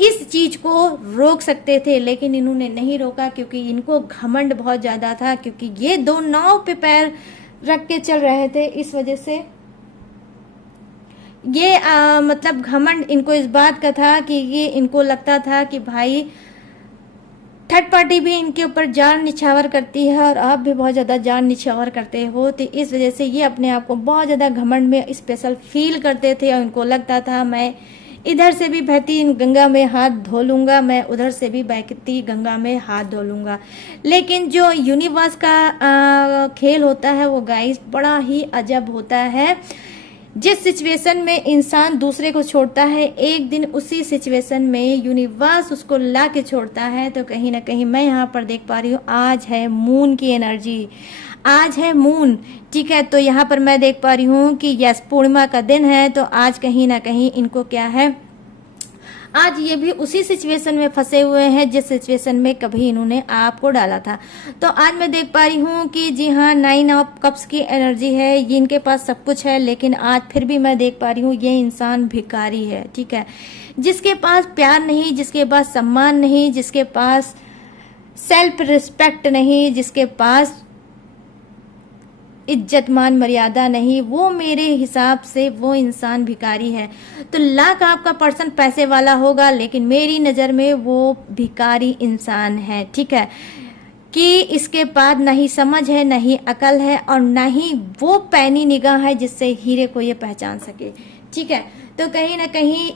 इस चीज को रोक सकते थे, लेकिन इन्होंने नहीं रोका क्योंकि इनको घमंड बहुत ज्यादा था, क्योंकि ये 2 नाव पे पैर रख के चल रहे थे। इस वजह से ये मतलब घमंड इनको इस बात का था कि ये इनको लगता था कि भाई थर्ड पार्टी भी इनके ऊपर जान निछावर करती है और आप भी बहुत ज़्यादा जान निछावर करते हो। तो इस वजह से ये अपने आप को बहुत ज़्यादा घमंड में स्पेशल फील करते थे और इनको लगता था मैं इधर से भी बहती गंगा में हाथ धो लूंगा, मैं उधर से भी बहती गंगा में हाथ धो लूंगा। लेकिन जो यूनिवर्स का खेल होता है वो गाइस बड़ा ही अजब होता है। जिस सिचुएशन में इंसान दूसरे को छोड़ता है, एक दिन उसी सिचुएशन में यूनिवर्स उसको ला के छोड़ता है। तो कहीं ना कहीं मैं यहाँ पर देख पा रही हूँ आज है मून की एनर्जी, आज है मून, ठीक है। तो यहाँ पर मैं देख पा रही हूँ कि यस पूर्णिमा का दिन है, तो आज कहीं ना कहीं इनको क्या है, आज ये भी उसी सिचुएशन में फंसे हुए हैं जिस सिचुएशन में कभी इन्होंने आपको डाला था। तो आज मैं देख पा रही हूँ कि जी हाँ 9 ऑफ कप्स की एनर्जी है, ये इनके पास सब कुछ है, लेकिन आज फिर भी मैं देख पा रही हूँ ये इंसान भिखारी है, ठीक है। जिसके पास प्यार नहीं, जिसके पास सम्मान नहीं, जिसके पास सेल्फ रिस्पेक्ट नहीं, जिसके पास इज्जत मान मर्यादा नहीं, वो मेरे हिसाब से वो इंसान भिखारी है। तो लाख आपका पर्सन पैसे वाला होगा, लेकिन मेरी नज़र में वो भिखारी इंसान है, ठीक है। कि इसके पास ना ही समझ है, ना ही अकल है और ना ही वो पैनी निगाह है जिससे हीरे को ये पहचान सके, ठीक है। तो कहीं ना कहीं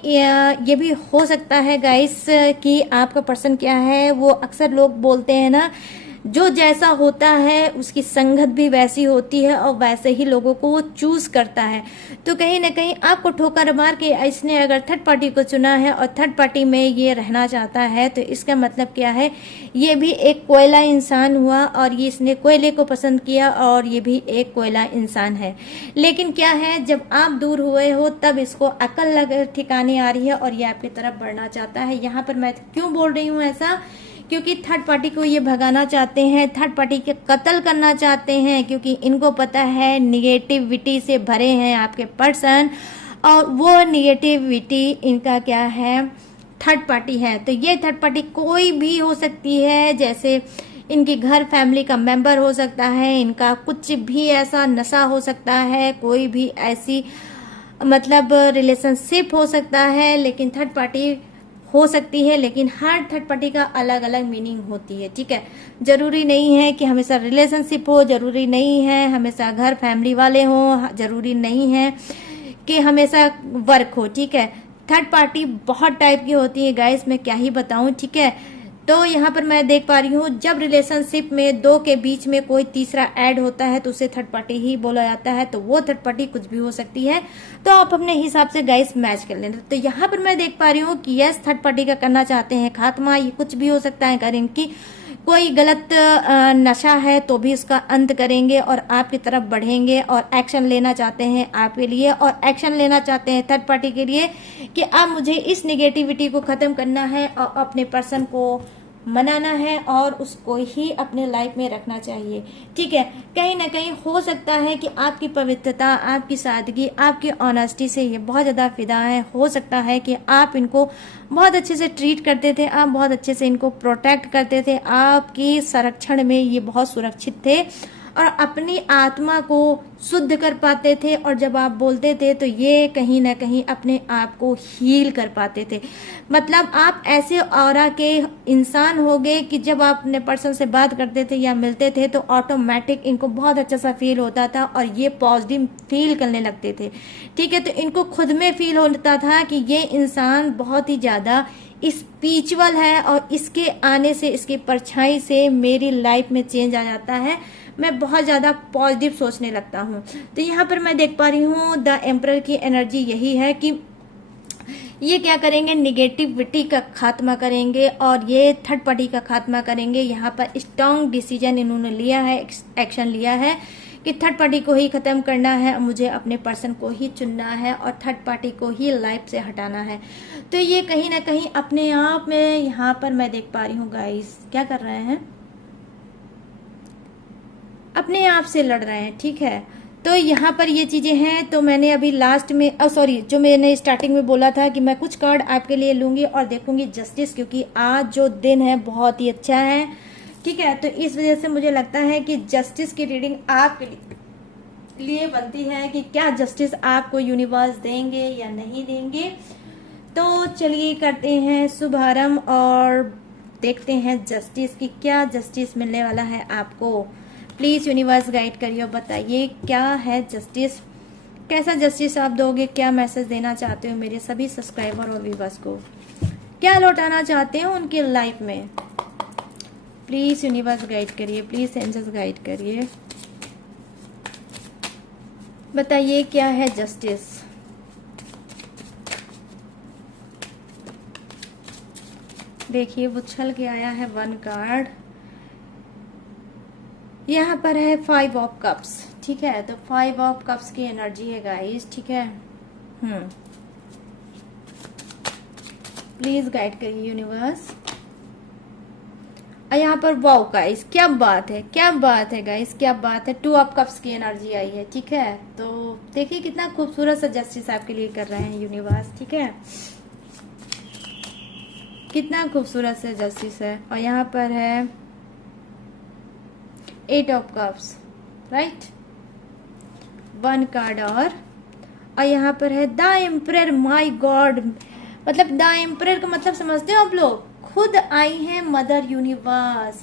ये भी हो सकता है गाइस कि आपका पर्सन क्या है, वो अक्सर लोग बोलते हैं ना जो जैसा होता है उसकी संगत भी वैसी होती है और वैसे ही लोगों को वो चूज करता है। तो कहीं ना कहीं आपको ठोकर मार के इसने अगर थर्ड पार्टी को चुना है और थर्ड पार्टी में ये रहना चाहता है, तो इसका मतलब क्या है, ये भी एक कोयला इंसान हुआ और ये इसने कोयले को पसंद किया और ये भी एक कोयला इंसान है। लेकिन क्या है, जब आप दूर हुए हो तब इसको अकल लग ठिकाने आ रही है और ये आपकी तरफ बढ़ना चाहता है। यहाँ पर मैं क्यों बोल रही हूँ ऐसा, क्योंकि थर्ड पार्टी को ये भगाना चाहते हैं, थर्ड पार्टी के कत्ल करना चाहते हैं, क्योंकि इनको पता है निगेटिविटी से भरे हैं आपके पर्सन और वो निगेटिविटी इनका क्या है, थर्ड पार्टी है। तो ये थर्ड पार्टी कोई भी हो सकती है, जैसे इनकी घर फैमिली का मेंबर हो सकता है, इनका कुछ भी ऐसा नशा हो सकता है, कोई भी ऐसी मतलब रिलेशनशिप हो सकता है, लेकिन थर्ड पार्टी हो सकती है। लेकिन हर थर्ड पार्टी का अलग अलग मीनिंग होती है, ठीक है। जरूरी नहीं है कि हमेशा रिलेशनशिप हो, जरूरी नहीं है हमेशा घर फैमिली वाले हो, जरूरी नहीं है कि हमेशा वर्क हो, ठीक है। थर्ड पार्टी बहुत टाइप की होती है गाइस, मैं क्या ही बताऊं, ठीक है। तो यहाँ पर मैं देख पा रही हूँ जब रिलेशनशिप में दो के बीच में कोई तीसरा ऐड होता है तो उसे थर्ड पार्टी ही बोला जाता है। तो वो थर्ड पार्टी कुछ भी हो सकती है, तो आप अपने हिसाब से गाइस मैच कर लेना। तो यहाँ पर मैं देख पा रही हूँ कि यस थर्ड पार्टी का करना चाहते हैं खात्मा, ये कुछ भी हो सकता है। अगर इनकी कोई गलत नशा है तो भी उसका अंत करेंगे और आपकी तरफ बढ़ेंगे और एक्शन लेना चाहते हैं आपके लिए, और एक्शन लेना चाहते हैं थर्ड पार्टी के लिए कि अब मुझे इस निगेटिविटी को खत्म करना है और अपने पर्सन को मनाना है और उसको ही अपने लाइफ में रखना चाहिए, ठीक है। कहीं ना कहीं हो सकता है कि आपकी पवित्रता, आपकी सादगी, आपकी ऑनेस्टी से ये बहुत ज़्यादा फिदा है। हो सकता है कि आप इनको बहुत अच्छे से ट्रीट करते थे, आप बहुत अच्छे से इनको प्रोटेक्ट करते थे, आपकी संरक्षण में ये बहुत सुरक्षित थे और अपनी आत्मा को शुद्ध कर पाते थे, और जब आप बोलते थे तो ये कहीं ना कहीं अपने आप को हील कर पाते थे। मतलब आप ऐसे ऑरा के इंसान हो गए कि जब आप अपने पर्सन से बात करते थे या मिलते थे तो ऑटोमेटिक इनको बहुत अच्छा सा फील होता था और ये पॉजिटिव फील करने लगते थे। ठीक है, तो इनको खुद में फील होता था कि ये इंसान बहुत ही ज़्यादा स्पिरिचुअल है और इसके आने से, इसकी परछाई से मेरी लाइफ में चेंज आ जाता है, मैं बहुत ज़्यादा पॉजिटिव सोचने लगता हूँ। तो यहाँ पर मैं देख पा रही हूँ द एम्परर की एनर्जी यही है कि ये क्या करेंगे, निगेटिविटी का खात्मा करेंगे और ये थर्ड पार्टी का खात्मा करेंगे। यहाँ पर स्ट्रॉन्ग डिसीजन इन्होंने लिया है, एक्शन लिया है कि थर्ड पार्टी को ही खत्म करना है, मुझे अपने पर्सन को ही चुनना है और थर्ड पार्टी को ही लाइफ से हटाना है। तो ये कहीं ना कहीं अपने आप में यहाँ पर मैं देख पा रही हूँ गाइस क्या कर रहे हैं, अपने आप से लड़ रहे हैं। ठीक है, तो यहाँ पर ये चीजें हैं। तो मैंने अभी लास्ट में जो मैंने स्टार्टिंग में बोला था कि मैं कुछ कार्ड आपके लिए लूंगी और देखूंगी जस्टिस, क्योंकि आज जो दिन है बहुत ही अच्छा है। ठीक है, तो इस वजह से मुझे लगता है कि जस्टिस की रीडिंग आपके लिए बनती है कि क्या जस्टिस आपको यूनिवर्स देंगे या नहीं देंगे। तो चलिए करते हैं शुभारंभ और देखते हैं जस्टिस की, क्या जस्टिस मिलने वाला है आपको। प्लीज यूनिवर्स गाइड करिए और बताइए क्या है जस्टिस, कैसा जस्टिस आप दोगे, क्या मैसेज देना चाहते हो मेरे सभी सब्सक्राइबर और व्यूवर्स को, क्या लौटाना चाहते हो उनकी लाइफ में। प्लीज यूनिवर्स गाइड करिए, प्लीज एंजल्स गाइड करिए, बताइए क्या है जस्टिस। देखिए वो उछल के आया है 1 कार्ड, यहाँ पर है 5 ऑफ कप्स। ठीक है, तो 5 ऑफ कप्स की एनर्जी है गाइस। ठीक है, प्लीज गाइड करिए यूनिवर्स। और यहाँ पर वाओ गाइस, क्या बात है, क्या बात है गाइस, क्या बात है। 2 ऑफ कप्स की एनर्जी आई है। ठीक है, तो देखिए कितना खूबसूरत सा जस्टिस आपके लिए कर रहे हैं यूनिवर्स। ठीक है, कितना खूबसूरत सा जस्टिस है। और यहाँ पर है 8 ऑफ कप्स, राइट, 1 कार्ड और यहाँ पर है द एम्परर। माय गॉड, मतलब द एम्परर का मतलब समझते हो आप लोग, खुद आई है मदर यूनिवर्स।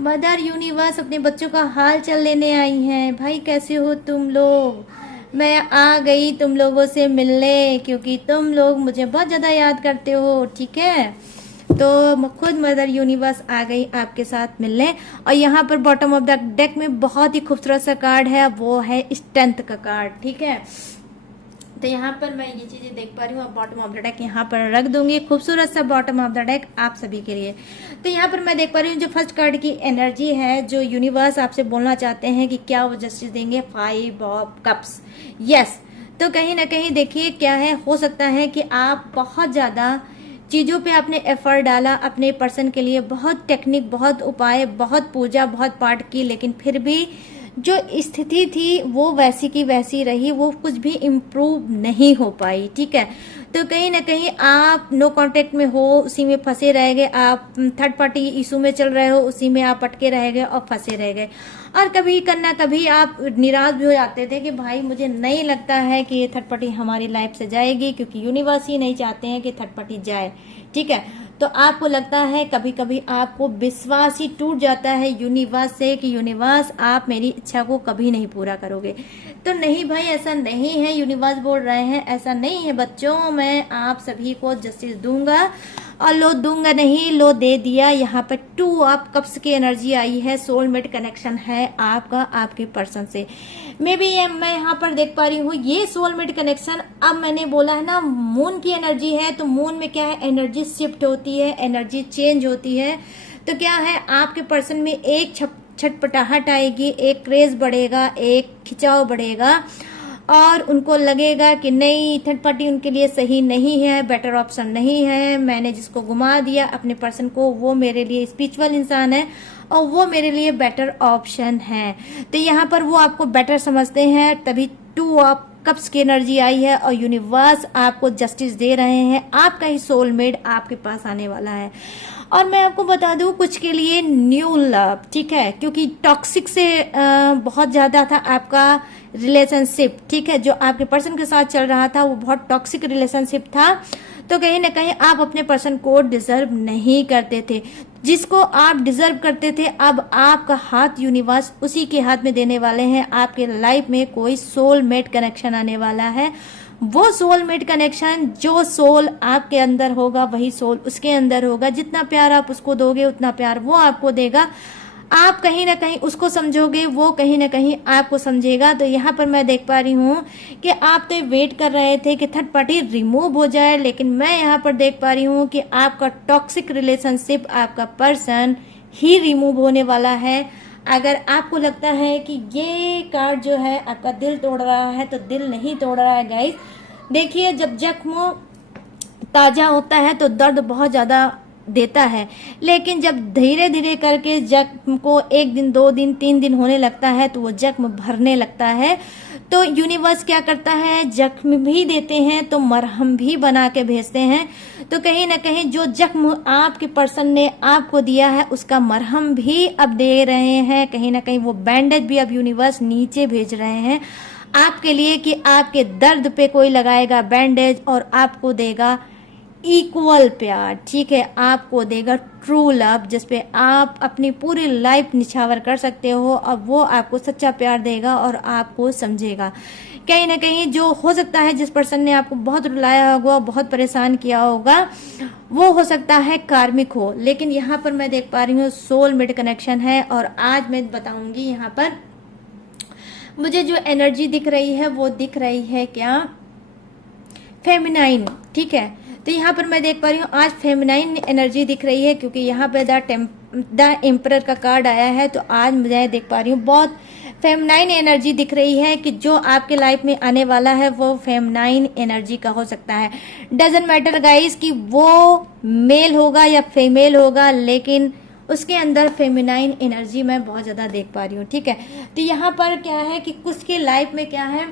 मदर यूनिवर्स अपने बच्चों का हाल चाल लेने आई हैं। भाई कैसे हो तुम लोग, मैं आ गई तुम लोगों से मिलने, क्योंकि तुम लोग मुझे बहुत ज्यादा याद करते हो। ठीक है, तो खुद मदर यूनिवर्स आ गई आपके साथ मिलने। और यहाँ पर बॉटम ऑफ द डेक में बहुत ही खूबसूरत सा कार्ड है, वो है स्ट्रेंथ का कार्ड। ठीक है, तो यहाँ पर मैं ये चीजें देख पा रही हूँ। बॉटम ऑफ द डेक यहाँ पर रख दूंगी, खूबसूरत सा बॉटम ऑफ द डेक आप सभी के लिए। तो यहाँ पर मैं देख पा रही हूँ जो फर्स्ट कार्ड की एनर्जी है, जो यूनिवर्स आपसे बोलना चाहते हैं कि क्या वो जस्टिस देंगे, 5 ऑफ कप्स। यस, तो कहीं ना कहीं देखिए क्या है, हो सकता है कि आप बहुत ज्यादा चीजों पे आपने एफर्ट डाला अपने पर्सन के लिए, बहुत टेक्निक, बहुत उपाय, बहुत पूजा, बहुत पाठ की, लेकिन फिर भी जो स्थिति थी वो वैसी की वैसी रही, वो कुछ भी इम्प्रूव नहीं हो पाई। ठीक है, तो कहीं ना कहीं आप नो कांटेक्ट में हो, उसी में फंसे रह गए, आप थर्ड पार्टी इशू में चल रहे हो, उसी में आप अटके रह गए और फंसे रह गए। और कभी करना कभी आप निराश भी हो जाते थे कि भाई मुझे नहीं लगता है कि ये थर्ड पार्टी हमारी लाइफ से जाएगी, क्योंकि यूनिवर्स ही नहीं चाहते हैं कि थर्ड पार्टी जाए। ठीक है, तो आपको लगता है कभी कभी आपको विश्वास ही टूट जाता है यूनिवर्स से कि यूनिवर्स आप मेरी इच्छा को कभी नहीं पूरा करोगे। तो नहीं भाई, ऐसा नहीं है, यूनिवर्स बोल रहे हैं ऐसा नहीं है बच्चों, मैं आप सभी को जस्टिस दूंगा। और लो दूंगा नहीं, लो दे दिया। यहाँ पर 2 ऑफ कप्स की एनर्जी आई है, सोलमेट कनेक्शन है आपका आपके पर्सन से। मे बी मैं यहाँ पर देख पा रही हूँ ये सोलमेट कनेक्शन, अब मैंने बोला है ना मून की एनर्जी है, तो मून में क्या है, एनर्जी शिफ्ट होती है, एनर्जी चेंज होती है। तो क्या है, आपके पर्सन में एक छटपटाहट आएगी, एक क्रेज बढ़ेगा, एक खिंचाव बढ़ेगा, और उनको लगेगा कि नहीं थर्ड पार्टी उनके लिए सही नहीं है, बेटर ऑप्शन नहीं है, मैंने जिसको घुमा दिया अपने पर्सन को वो मेरे लिए स्पिरिचुअल इंसान है और वो मेरे लिए बेटर ऑप्शन है। तो यहाँ पर वो आपको बेटर समझते हैं, तभी 2 ऑफ कप्स की एनर्जी आई है और यूनिवर्स आपको जस्टिस दे रहे हैं। आपका ही सोलमेट आपके पास आने वाला है। और मैं आपको बता दूं कुछ के लिए न्यू लव, ठीक है, क्योंकि टॉक्सिक से बहुत ज्यादा था आपका रिलेशनशिप, ठीक है, जो आपके पर्सन के साथ चल रहा था वो बहुत टॉक्सिक रिलेशनशिप था। तो कहीं ना कहीं आप अपने पर्सन को डिजर्व नहीं करते थे। जिसको आप डिजर्व करते थे अब आपका हाथ यूनिवर्स उसी के हाथ में देने वाले हैं। आपके लाइफ में कोई सोलमेट कनेक्शन आने वाला है। वो सोलमेट कनेक्शन, जो सोल आपके अंदर होगा वही सोल उसके अंदर होगा। जितना प्यार आप उसको दोगे उतना प्यार वो आपको देगा। आप कहीं ना कहीं उसको समझोगे, वो कहीं ना कहीं आपको समझेगा। तो यहाँ पर मैं देख पा रही हूँ कि आप तो वेट कर रहे थे कि थर्ड पार्टी रिमूव हो जाए, लेकिन मैं यहाँ पर देख पा रही हूँ कि आपका टॉक्सिक रिलेशनशिप, आपका पर्सन ही रिमूव होने वाला है। अगर आपको लगता है कि ये कार्ड जो है आपका दिल तोड़ रहा है, तो दिल नहीं तोड़ रहा है गाइस। देखिए, जब जख्म ताजा होता है तो दर्द बहुत ज्यादा देता है, लेकिन जब धीरे धीरे करके जख्म को 1 दिन 2 दिन 3 दिन होने लगता है तो वो जख्म भरने लगता है। तो यूनिवर्स क्या करता है, जख्म भी देते हैं तो मरहम भी बना के भेजते हैं। तो कहीं ना कहीं जो जख्म आपके पर्सन ने आपको दिया है उसका मरहम भी अब दे रहे हैं। कहीं ना कहीं वो बैंडेज भी अब यूनिवर्स नीचे भेज रहे हैं आपके लिए कि आपके दर्द पे कोई लगाएगा बैंडेज और आपको देगा इक्वल प्यार, ठीक है, आपको देगा ट्रू लव, जिसपे आप अपनी पूरी लाइफ निछावर कर सकते हो। और वो आपको सच्चा प्यार देगा और आपको समझेगा। कहीं ना कहीं जो हो सकता है, जिस पर्सन ने आपको बहुत रुलाया होगा, बहुत परेशान किया होगा, वो हो सकता है कार्मिक हो, लेकिन यहाँ पर मैं देख पा रही हूँ सोलमेट कनेक्शन है। और आज मैं बताऊंगी यहाँ पर मुझे जो एनर्जी दिख रही है वो दिख रही है क्या, फेमिनाइन, ठीक है। तो यहाँ पर मैं देख पा रही हूँ आज फेमिनाइन एनर्जी दिख रही है, क्योंकि यहाँ पे द एम्परर का कार्ड आया है। तो आज मुझे देख पा रही हूँ बहुत फेमिनाइन एनर्जी दिख रही है कि जो आपके लाइफ में आने वाला है वो फेमिनाइन एनर्जी का हो सकता है। डजंट मैटर गाइस कि वो मेल होगा या फीमेल होगा, लेकिन उसके अंदर फेमिनाइन एनर्जी मैं बहुत ज्यादा देख पा रही हूँ, ठीक है। तो यहाँ पर क्या है कि कुछ के लाइफ में क्या है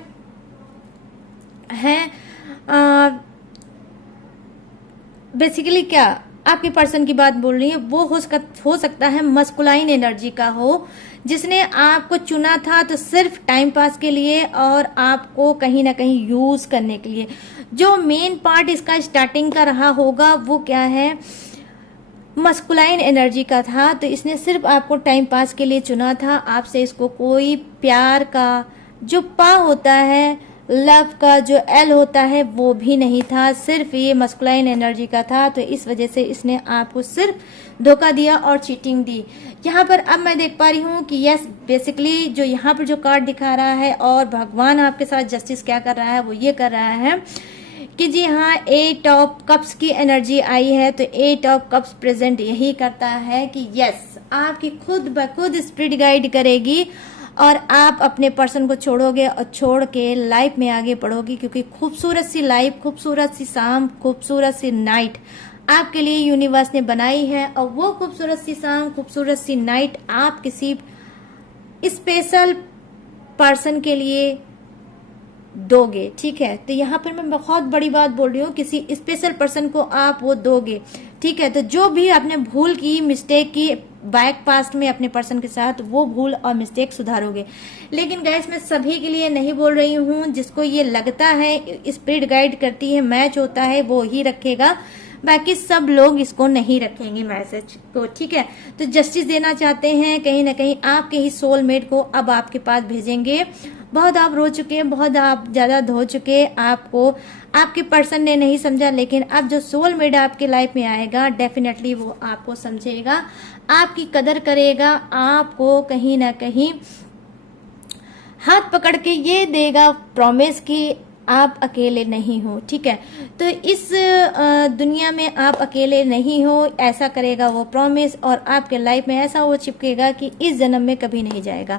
बेसिकली क्या आपके पर्सन की बात बोल रही है, वो हो सकता है मस्कुलाइन एनर्जी का हो, जिसने आपको चुना था तो सिर्फ टाइम पास के लिए और आपको कहीं ना कहीं यूज करने के लिए। जो मेन पार्ट इसका स्टार्टिंग का रहा होगा वो क्या है, मस्कुलाइन एनर्जी का था। तो इसने सिर्फ आपको टाइम पास के लिए चुना था। आपसे इसको कोई प्यार का जो पा होता है, लव का जो एल होता है, वो भी नहीं था, सिर्फ ये मस्कुलाइन एनर्जी का था। तो इस वजह से इसने आपको सिर्फ धोखा दिया और चीटिंग दी। यहाँ पर अब मैं देख पा रही हूँ कि यस, बेसिकली जो यहाँ पर जो कार्ड दिखा रहा है और भगवान आपके साथ जस्टिस क्या कर रहा है, वो ये कर रहा है कि जी हाँ, 8 ऑफ कप्स की एनर्जी आई है। तो 8 ऑफ कप्स प्रेजेंट यही करता है कि यस, आपकी खुद ब खुद स्पिरिट गाइड करेगी और आप अपने पर्सन को छोड़ोगे और छोड़ के लाइफ में आगे बढ़ोगे, क्योंकि खूबसूरत सी लाइफ, खूबसूरत सी शाम, खूबसूरत सी नाइट आपके लिए यूनिवर्स ने बनाई है। और वो खूबसूरत सी शाम, खूबसूरत सी नाइट आप किसी स्पेशल पर्सन के लिए दोगे, ठीक है। तो यहाँ पर मैं बहुत बड़ी बात बोल रही हूँ, किसी स्पेशल पर्सन को आप वो दोगे, ठीक है। तो जो भी आपने भूल की, मिस्टेक की बैक पास्ट में अपने पर्सन के साथ, वो भूल और मिस्टेक सुधारोगे। लेकिन गाइस, मैं सभी के लिए नहीं बोल रही हूँ। जिसको ये लगता है स्पिरिट गाइड करती है, मैच होता है, वो ही रखेगा, बाकी सब लोग इसको नहीं रखेंगे मैसेज को, ठीक है। तो जस्टिस देना चाहते हैं, कहीं ना कहीं आपके ही सोलमेट को अब आपके पास भेजेंगे। बहुत आप रो चुके, बहुत आप ज्यादा धो चुके, आपको आपके पर्सन ने नहीं समझा, लेकिन अब जो सोलमेट आपके लाइफ में आएगा डेफिनेटली वो आपको समझेगा, आपकी कदर करेगा, आपको कहीं ना कहीं हाथ पकड़ के ये देगा प्रॉमिस कि आप अकेले नहीं हो, ठीक है। तो इस दुनिया में आप अकेले नहीं हो, ऐसा करेगा वो प्रॉमिस, और आपके लाइफ में ऐसा वो चिपकेगा कि इस जन्म में कभी नहीं जाएगा।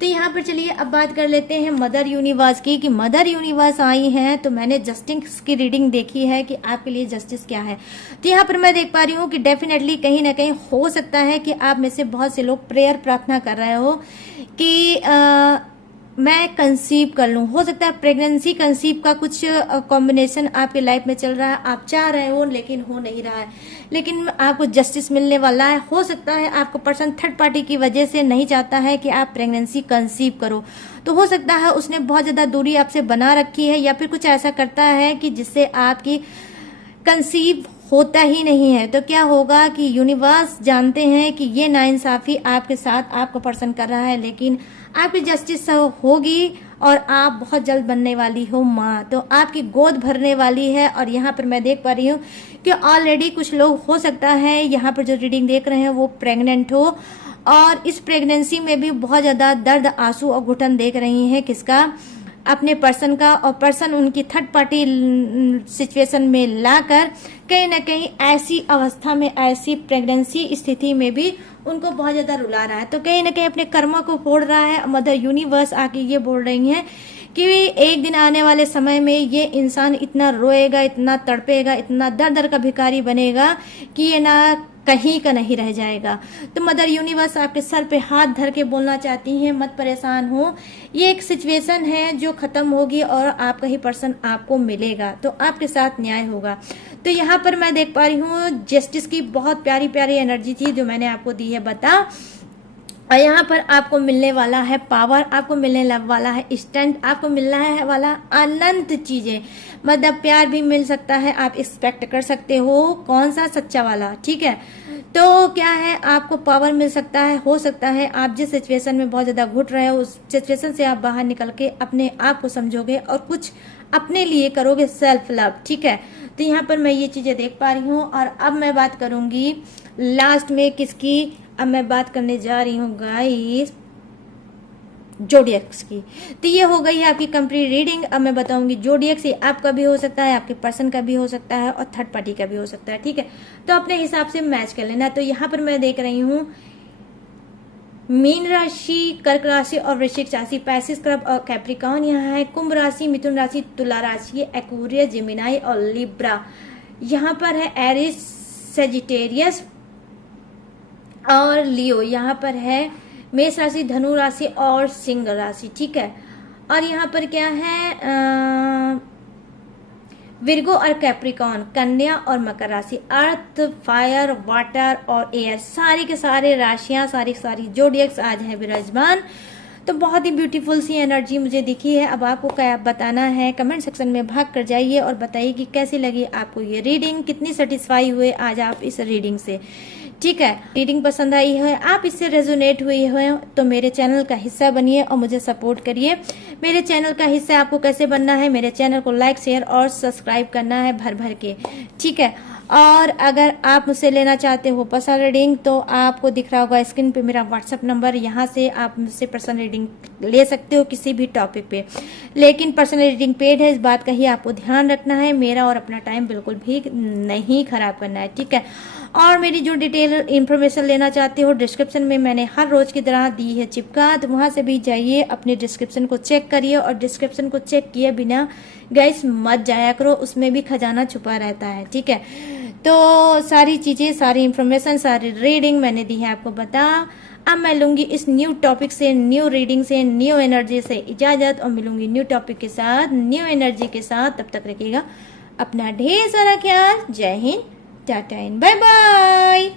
तो यहाँ पर चलिए अब बात कर लेते हैं मदर यूनिवर्स की, कि मदर यूनिवर्स आई हैं। तो मैंने जस्टिस की रीडिंग देखी है कि आपके लिए जस्टिस क्या है। तो यहाँ पर मैं देख पा रही हूँ कि डेफिनेटली कहीं ना कहीं हो सकता है कि आप में से बहुत से लोग प्रेयर प्रार्थना कर रहे हो कि मैं कंसीव कर लूं। हो सकता है प्रेगनेंसी कंसीव का कुछ कॉम्बिनेशन आपके लाइफ में चल रहा है, आप चाह रहे हो लेकिन हो नहीं रहा है, लेकिन आपको जस्टिस मिलने वाला है। हो सकता है आपको पर्सन थर्ड पार्टी की वजह से नहीं चाहता है कि आप प्रेगनेंसी कंसीव करो, तो हो सकता है उसने बहुत ज्यादा दूरी आपसे बना रखी है, या फिर कुछ ऐसा करता है कि जिससे आपकी कंसीव होता ही नहीं है। तो क्या होगा कि यूनिवर्स जानते हैं कि ये नाइंसाफी आपके साथ आपका पर्सन कर रहा है, लेकिन आपकी जस्टिस होगी और आप बहुत जल्द बनने वाली हो माँ, तो आपकी गोद भरने वाली है। और यहाँ पर मैं देख पा रही हूँ कि ऑलरेडी कुछ लोग, हो सकता है यहाँ पर जो रीडिंग देख रहे हैं वो प्रेग्नेंट हो, और इस प्रेगनेंसी में भी बहुत ज्यादा दर्द, आंसू और घुटन देख रही हैं। किसका? अपने पर्सन का। और पर्सन उनकी थर्ड पार्टी सिचुएशन में लाकर कहीं ना कहीं ऐसी अवस्था में, ऐसी प्रेगनेंसी स्थिति में भी उनको बहुत ज्यादा रुला रहा है। तो कहीं ना कहीं अपने कर्मों को फोड़ रहा है। मदर यूनिवर्स आके ये बोल रही हैं कि एक दिन आने वाले समय में ये इंसान इतना रोएगा, इतना तड़पेगा, इतना दर दर का भिखारी बनेगा कि ये ना कहीं का नहीं रह जाएगा। तो मदर यूनिवर्स आपके सर पे हाथ धर के बोलना चाहती हैं, मत परेशान हो, ये एक सिचुएशन है जो खत्म होगी और आपका ही पर्सन आपको मिलेगा, तो आपके साथ न्याय होगा। तो यहाँ पर मैं देख पा रही हूँ जस्टिस की बहुत प्यारी प्यारी एनर्जी थी जो मैंने आपको दी है बता। और यहाँ पर आपको मिलने वाला है पावर, आपको मिलने वाला है स्टैंड, आपको मिलना है वाला अनंत चीजें, मतलब प्यार भी मिल सकता है, आप एक्सपेक्ट कर सकते हो। कौन सा? सच्चा वाला, ठीक है। तो क्या है, आपको पावर मिल सकता है। हो सकता है आप जिस सिचुएशन में बहुत ज्यादा घुट रहे हो उस सिचुएशन से आप बाहर निकल के अपने आप को समझोगे और कुछ अपने लिए करोगे, सेल्फ लव, ठीक है। तो यहाँ पर मैं ये चीजें देख पा रही हूँ। और अब मैं बात करूंगी लास्ट में किसकी? अब मैं बात करने जा रही हूँ गाइस जोडियक्स की। तो ये हो गई है आपकी कंप्लीट रीडिंग। अब मैं बताऊंगी जोडियक्स, ये आपका भी हो सकता है, आपके पर्सन का भी हो सकता है और थर्ड पार्टी का भी हो सकता है, ठीक है। तो अपने हिसाब से मैच कर लेना। तो यहाँ पर मैं देख रही हूँ मीन राशि, कर्क राशि और वृश्चिक राशि, पैसिस क्लब और कैप्रिकॉन यहाँ है, कुंभ राशि, मिथुन राशि, तुला राशि, एक्वेरियस, जेमिनाई और लिब्रा। यहाँ पर है एरिस, सेजिटेरियस और लियो। यहाँ पर है मेष राशि, धनु राशि और सिंह राशि, ठीक है। और यहाँ पर क्या है विर्गो और कैप्रिकॉन, कन्या और मकर राशि, अर्थ, फायर, वाटर और एयर, सारी के सारे राशियां, सारी जोडियक्स आज है विराजमान। तो बहुत ही ब्यूटीफुल सी एनर्जी मुझे दिखी है। अब आपको क्या बताना है कमेंट सेक्शन में भाग कर जाइए और बताइए कि कैसी लगी आपको ये रीडिंग, कितनी सेटिस्फाई हुए आज आप इस रीडिंग से, ठीक है। रीडिंग पसंद आई है, आप इससे रेजोनेट हुए हो तो मेरे चैनल का हिस्सा बनिए और मुझे सपोर्ट करिए। मेरे चैनल का हिस्सा आपको कैसे बनना है, मेरे चैनल को लाइक, शेयर और सब्सक्राइब करना है भर भर के, ठीक है। और अगर आप मुझसे लेना चाहते हो पर्सनल रीडिंग तो आपको दिख रहा होगा स्क्रीन पे मेरा व्हाट्सएप नंबर, यहाँ से आप मुझसे पर्सनल रीडिंग ले सकते हो किसी भी टॉपिक पे। लेकिन पर्सनल रीडिंग पेड है, इस बात का ही आपको ध्यान रखना है, मेरा और अपना टाइम बिल्कुल भी नहीं खराब करना है, ठीक है। और मेरी जो डिटेल इन्फॉर्मेशन लेना चाहते हो डिस्क्रिप्शन में मैंने हर रोज की तरह दी है चिपका, तो वहां से भी जाइए, अपने डिस्क्रिप्शन को चेक करिए। और डिस्क्रिप्शन को चेक किए बिना गाइस मत जाया करो, उसमें भी खजाना छुपा रहता है, ठीक है। तो सारी चीजें, सारी इन्फॉर्मेशन, सारी रीडिंग मैंने दी है आपको बता। अब मैं लूंगी इस न्यू टॉपिक से, न्यू रीडिंग से, न्यू एनर्जी से इजाजत और मिलूंगी न्यू टॉपिक के साथ, न्यू एनर्जी के साथ। तब तक रखिएगा अपना ढेर सारा ख्याल। जय हिंद, टाटा एंड बाय बाय।